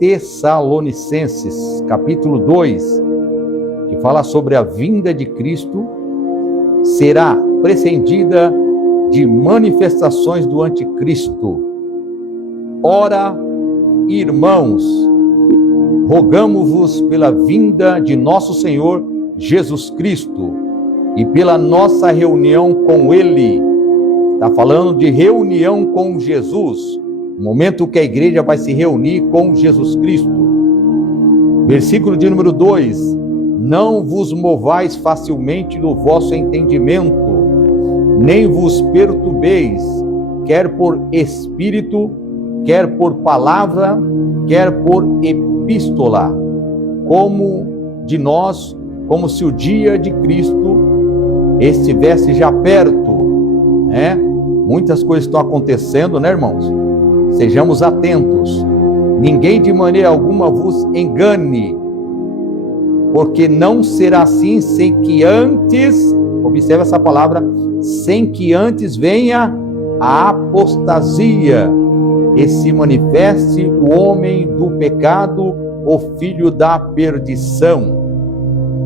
Tessalonicenses, capítulo 2, que fala sobre a vinda de Cristo, será precedida de manifestações do anticristo. Ora, irmãos, rogamo-vos pela vinda de nosso Senhor Jesus Cristo e pela nossa reunião com Ele. Está falando de reunião com Jesus, o momento que a igreja vai se reunir com Jesus Cristo. Versículo de número 2: não vos movais facilmente do vosso entendimento, nem vos perturbeis, quer por espírito, quer por palavra, quer por epístola, como de nós, como se o dia de Cristo estivesse já perto, né? Muitas coisas estão acontecendo, né, irmãos? Sejamos atentos. Ninguém de maneira alguma vos engane, porque não será assim sem que antes, observe essa palavra, sem que antes venha a apostasia e se manifeste o homem do pecado, o filho da perdição.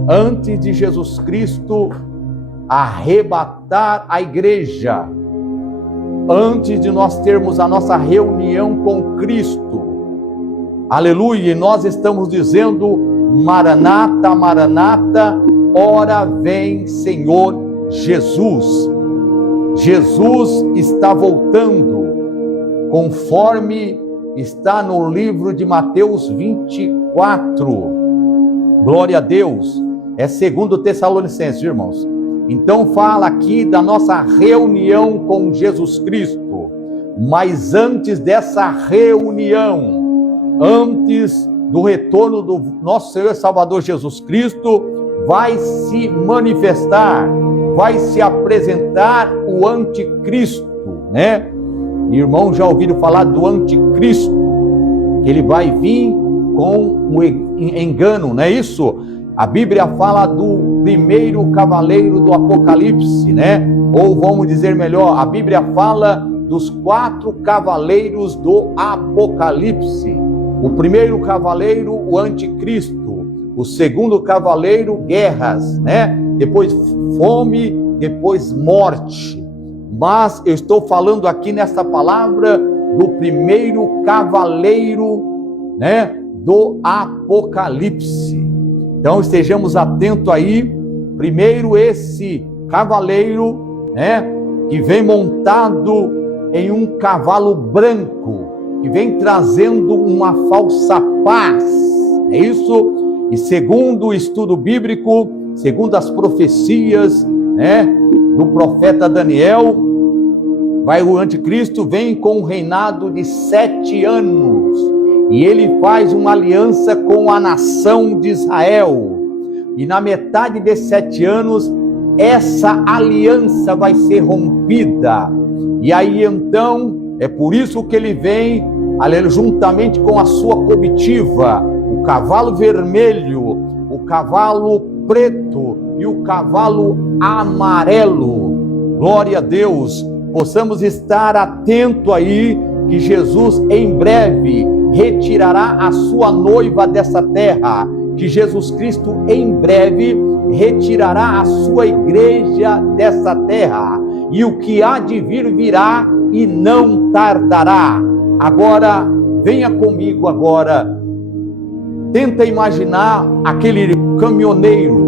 Antes de Jesus Cristo arrebatar a igreja, antes de nós termos a nossa reunião com Cristo, aleluia, e nós estamos dizendo: Maranata, Maranata, ora vem Senhor Jesus. Jesus está voltando, conforme está no livro de Mateus 24. Glória a Deus. É 2 Tessalonicenses, irmãos. Então fala aqui da nossa reunião com Jesus Cristo. Mas antes dessa reunião, antes do retorno do nosso Senhor e Salvador Jesus Cristo, vai se manifestar, vai se apresentar o anticristo, né? Irmão, já ouviram falar do anticristo? Ele vai vir com um engano, não é isso? A Bíblia fala do primeiro cavaleiro do Apocalipse, né? Ou vamos dizer melhor, a Bíblia fala dos 4 cavaleiros do Apocalipse. O primeiro cavaleiro, o anticristo. O segundo cavaleiro, guerras, né? Depois fome, depois morte. Mas eu estou falando aqui nessa palavra do primeiro cavaleiro, né, do Apocalipse. Então estejamos atentos aí. Primeiro esse cavaleiro, né, que vem montado em um cavalo branco, que vem trazendo uma falsa paz. É isso? E segundo o estudo bíblico, segundo as profecias, né, do profeta Daniel, o anticristo vem com um reinado de 7 anos, e ele faz uma aliança com a nação de Israel, e na metade desses 7 anos, essa aliança vai ser rompida, e aí então, é por isso que ele vem, juntamente com a sua comitiva, o cavalo vermelho, o cavalo preto e o cavalo amarelo. Glória a Deus. Possamos estar atento aí, que Jesus em breve retirará a sua noiva dessa terra, que Jesus Cristo em breve retirará a sua igreja dessa terra, e o que há de vir virá e não tardará. Agora, venha comigo agora, tenta imaginar aquele caminhoneiro.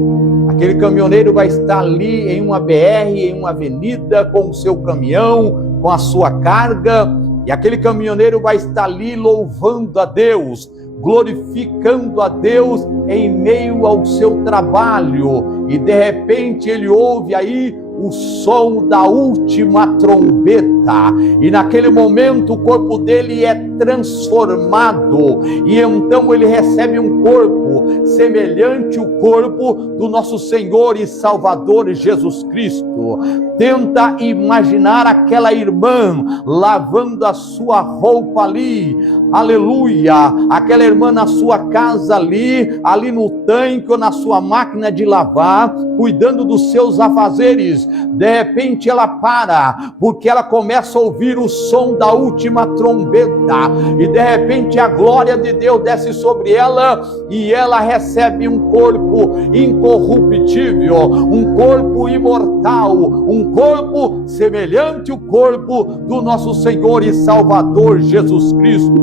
Aquele caminhoneiro vai estar ali em uma BR, em uma avenida, com o seu caminhão, com a sua carga, e aquele caminhoneiro vai estar ali louvando a Deus, glorificando a Deus em meio ao seu trabalho, e de repente ele ouve aí o som da última trombeta, e naquele momento o corpo dele é transformado, e então ele recebe um corpo semelhante ao corpo do nosso Senhor e Salvador Jesus Cristo. Tenta imaginar aquela irmã lavando a sua roupa ali, aleluia, aquela irmã na sua casa ali no tanque ou na sua máquina de lavar, cuidando dos seus afazeres, voz, de repente ela para, porque ela começa a ouvir o som da última trombeta, e de repente a glória de Deus desce sobre ela, e ela recebe um corpo incorruptível, um corpo imortal, um corpo semelhante ao corpo do nosso Senhor e Salvador Jesus Cristo.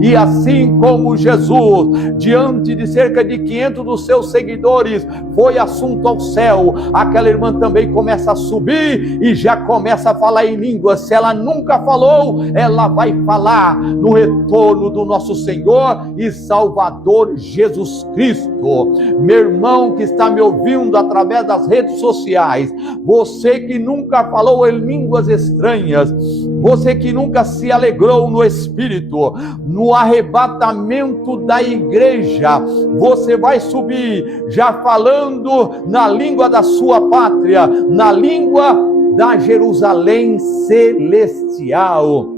E assim como Jesus, diante de cerca de 500 dos seus seguidores, foi assunto ao céu, aquela irmã também começa a subir e já começa a falar em línguas. Se ela nunca falou, ela vai falar no retorno do nosso Senhor e Salvador Jesus Cristo. Meu irmão que está me ouvindo através das redes sociais, você que nunca falou em línguas estranhas, você que nunca se alegrou no Espírito, no arrebatamento da igreja, você vai subir já falando na língua da sua pátria, na língua da Jerusalém celestial.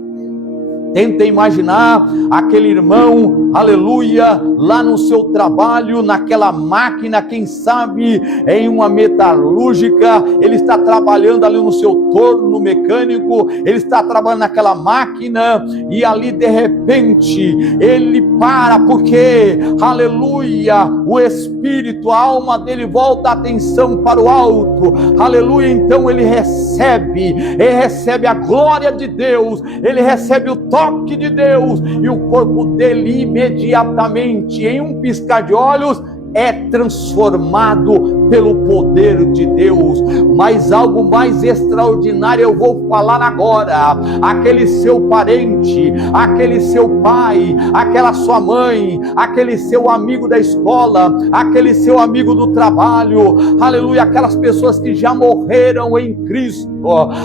Tenta imaginar aquele irmão, aleluia, lá no seu trabalho, naquela máquina, quem sabe em uma metalúrgica, ele está trabalhando ali no seu torno mecânico, ele está trabalhando naquela máquina, e ali de repente, ele para, porque, aleluia, o Espírito, a alma dele volta a atenção para o alto, aleluia, então ele recebe a glória de Deus, ele recebe o toque de Deus, e o corpo dele imediatamente, em um piscar de olhos, é transformado pelo poder de Deus. Mas algo mais extraordinário eu vou falar agora. Aquele seu parente, aquele seu pai, aquela sua mãe, aquele seu amigo da escola, aquele seu amigo do trabalho, aleluia, aquelas pessoas que já morreram em Cristo.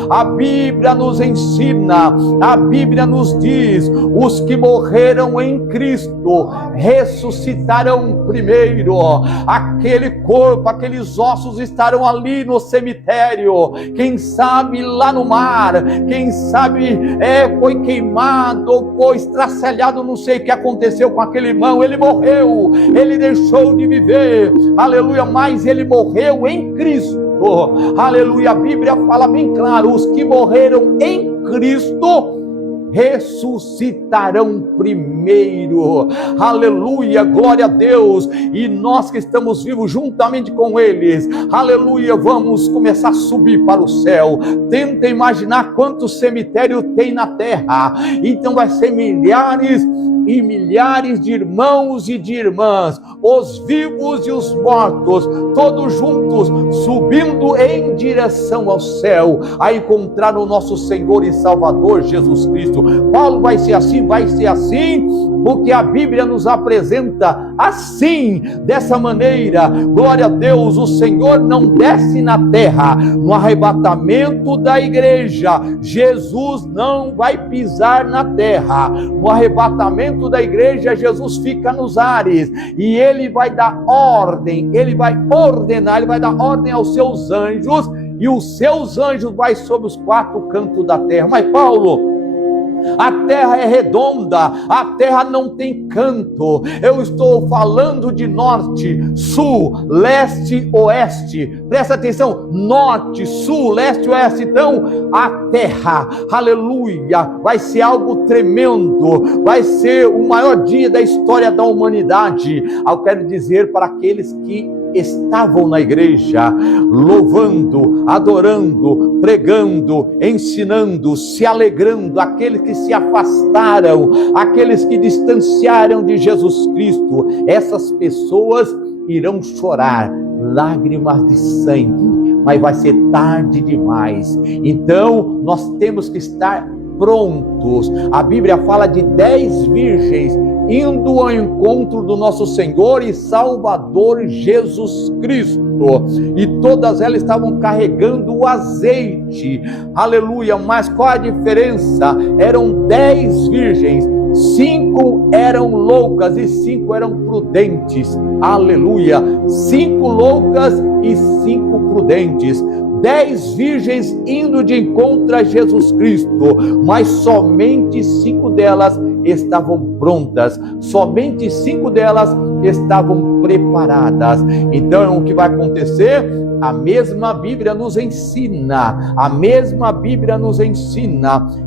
A Bíblia nos ensina, a Bíblia nos diz: os que morreram em Cristo ressuscitarão primeiro. Aquele corpo, aqueles ossos estarão ali no cemitério, quem sabe lá no mar, quem sabe foi queimado ou foi estraçalhado, não sei o que aconteceu com aquele irmão. Ele morreu, ele deixou de viver, aleluia, mas ele morreu em Cristo, aleluia. A Bíblia fala bem claro: os que morreram em Cristo ressuscitarão primeiro, aleluia, glória a Deus. E nós que estamos vivos juntamente com eles, aleluia, vamos começar a subir para o céu. Tenta imaginar quantos cemitérios tem na terra, então vai ser milhares e milhares de irmãos e de irmãs, os vivos e os mortos, todos juntos, subindo em direção ao céu, a encontrar o nosso Senhor e Salvador Jesus Cristo. Paulo vai ser assim, porque a Bíblia nos apresenta assim, dessa maneira. Glória a Deus, o Senhor não desce na terra. No arrebatamento da igreja, Jesus não vai pisar na terra. No arrebatamento da igreja, Jesus fica nos ares, e ele vai dar ordem, ele vai ordenar, ele vai dar ordem aos seus anjos, e os seus anjos vai sobre os quatro cantos da terra. Mas Paulo, a terra é redonda, a terra não tem canto. Eu estou falando de norte, sul, leste, oeste. Presta atenção: norte, sul, leste, oeste. Então a terra, aleluia, vai ser algo tremendo, vai ser o maior dia da história da humanidade. Eu quero dizer para aqueles que estavam na igreja, louvando, adorando, pregando, ensinando, se alegrando, aqueles que se afastaram, aqueles que distanciaram de Jesus Cristo, essas pessoas irão chorar lágrimas de sangue, mas vai ser tarde demais. Então nós temos que estar prontos. A Bíblia fala de 10 virgens indo ao encontro do nosso Senhor e Salvador Jesus Cristo, e todas elas estavam carregando o azeite, aleluia. Mas qual a diferença? Eram 10 virgens, 5 eram loucas e 5 eram prudentes, aleluia. 5 loucas e 5 prudentes. 10 virgens indo de encontro a Jesus Cristo, mas somente 5 delas estavam prontas, somente 5 delas estavam preparadas. Então, o que vai acontecer? A mesma Bíblia nos ensina,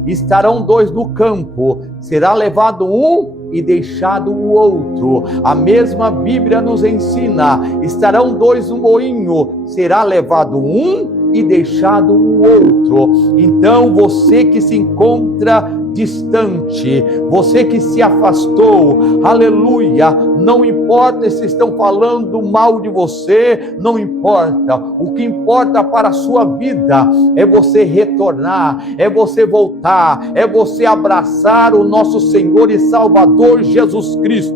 estarão 2 no campo, será levado um e deixado o outro. A mesma Bíblia nos ensina, estarão 2 no moinho, será levado um e deixado o outro. Então, você que se encontra distante, você que se afastou, aleluia, não importa se estão falando mal de você, não importa, o que importa para a sua vida é você retornar, é você voltar, é você abraçar o nosso Senhor e Salvador Jesus Cristo,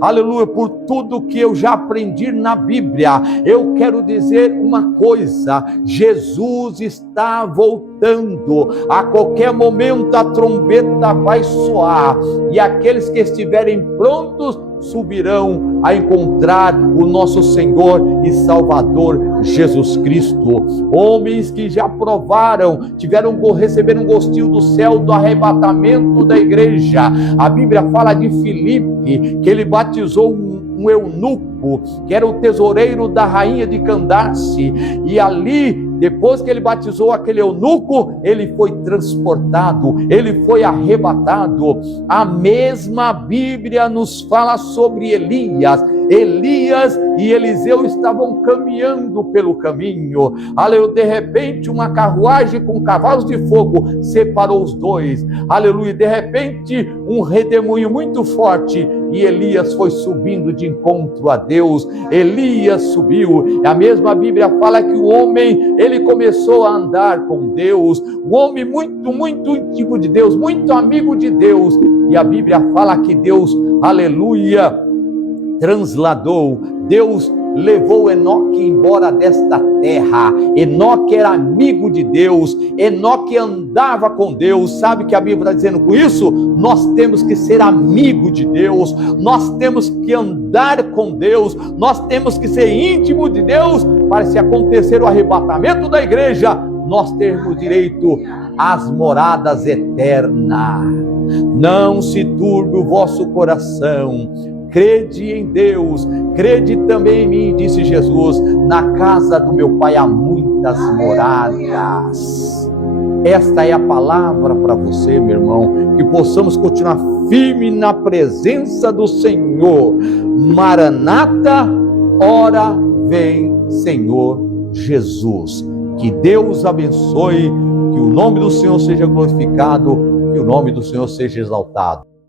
aleluia. Por tudo que eu já aprendi na Bíblia, eu quero dizer uma coisa: Jesus está voltando, a qualquer momento a trombeta vai soar, e aqueles que estiverem prontos subirão a encontrar o nosso Senhor e Salvador Jesus Cristo. Homens que já provaram, receberam um gostinho do céu, do arrebatamento da igreja. A Bíblia fala de Filipe, que ele batizou um eunuco, que era o tesoureiro da rainha de Candace, e ali, depois que ele batizou aquele eunuco, ele foi transportado, ele foi arrebatado. A mesma Bíblia nos fala sobre Elias. Elias e Eliseu estavam caminhando pelo caminho. Aleluia, de repente uma carruagem com cavalos de fogo separou os dois. Aleluia, de repente um redemoinho muito forte e Elias foi subindo de encontro a Deus. Elias subiu. A mesma Bíblia fala que o homem, ele começou a andar com Deus, um homem muito íntimo de Deus, muito amigo de Deus, e a Bíblia fala que Deus, aleluia, transladou, Deus levou Enoque embora desta terra. Enoque era amigo de Deus, Enoque andava com Deus. Sabe o que a Bíblia está dizendo com isso? Nós temos que ser amigo de Deus, nós temos que andar com Deus, nós temos que ser íntimo de Deus, para se acontecer o arrebatamento da igreja, nós termos direito às moradas eternas. Não se turbe o vosso coração, crede em Deus, crede também em mim, disse Jesus. Na casa do meu Pai há muitas moradas. Esta é a palavra para você, meu irmão, que possamos continuar firme na presença do Senhor. Maranata, ora vem, Senhor Jesus. Que Deus abençoe, que o nome do Senhor seja glorificado, que o nome do Senhor seja exaltado.